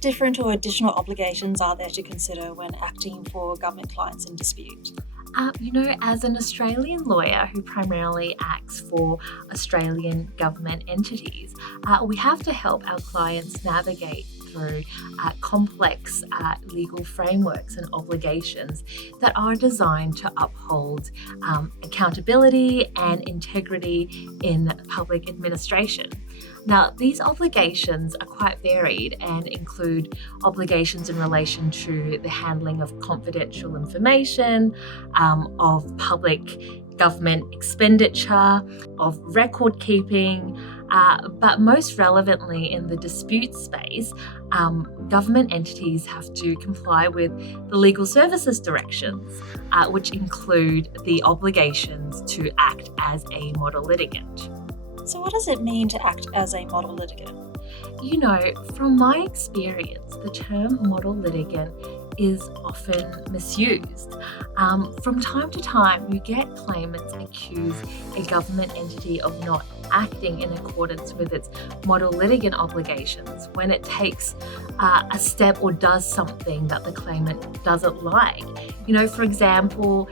different or additional obligations are there to consider when acting for government clients in dispute? As an Australian lawyer who primarily acts for Australian government entities, we have to help our clients navigate through complex legal frameworks and obligations that are designed to uphold accountability and integrity in public administration. Now, these obligations are quite varied and include obligations in relation to the handling of confidential information, of public government expenditure, of record keeping, but most relevantly in the dispute space, government entities have to comply with the legal services directions, which include the obligations to act as a model litigant. So what does it mean to act as a model litigant? From my experience, the term model litigant is often misused. From time to time, you get claimants accuse a government entity of not acting in accordance with its model litigant obligations when it takes a step or does something that the claimant doesn't like. For example,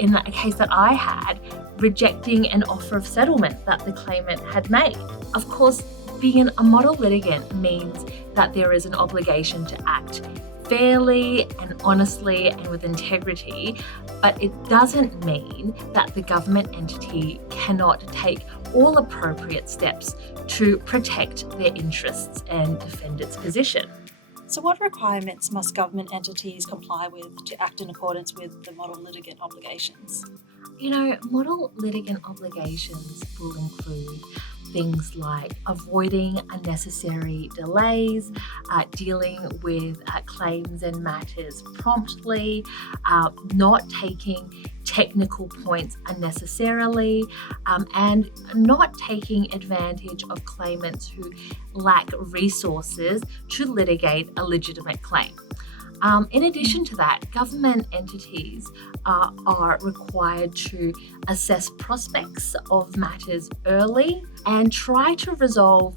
in a case that I had, rejecting an offer of settlement that the claimant had made. Of course, being a model litigant means that there is an obligation to act fairly and honestly and with integrity, but it doesn't mean that the government entity cannot take all appropriate steps to protect their interests and defend its position. So what requirements must government entities comply with to act in accordance with the model litigant obligations? Model litigant obligations will include things like avoiding unnecessary delays, dealing with claims and matters promptly, not taking technical points unnecessarily, and not taking advantage of claimants who lack resources to litigate a legitimate claim. In addition to that, government entities are required to assess prospects of matters early and try to resolve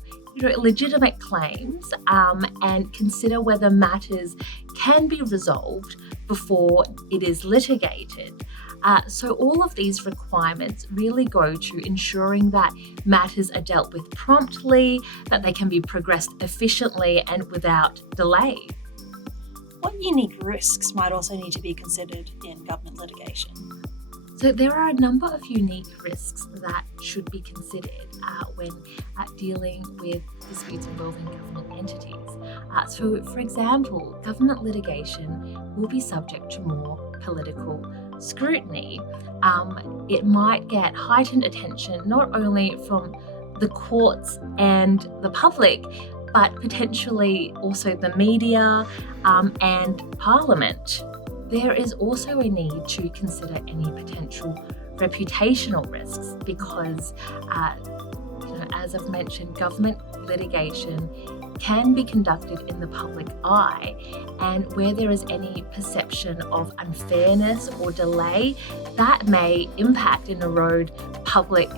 legitimate claims and consider whether matters can be resolved before it is litigated. So all of these requirements really go to ensuring that matters are dealt with promptly, that they can be progressed efficiently and without delay. What unique risks might also need to be considered in government litigation? So there are a number of unique risks that should be considered when dealing with disputes involving government entities. So, for example, government litigation will be subject to more political scrutiny. It might get heightened attention not only from the courts and the public, but potentially also the media and Parliament. There is also a need to consider any potential reputational risks because, as I've mentioned, government litigation can be conducted in the public eye, and where there is any perception of unfairness or delay, that may impact and erode public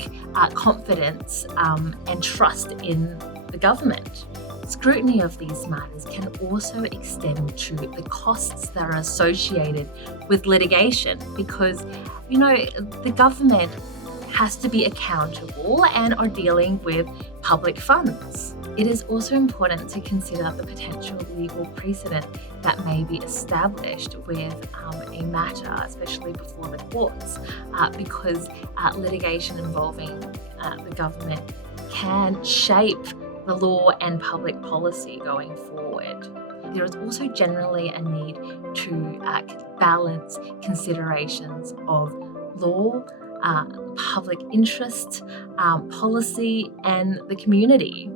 confidence and trust in the government. Scrutiny of these matters can also extend to the costs that are associated with litigation because, the government has to be accountable and are dealing with public funds. It is also important to consider the potential legal precedent that may be established with a matter, especially before the courts, because litigation involving the government can shape the law and public policy going forward. There is also generally a need to balance considerations of law, public interest, policy, and the community.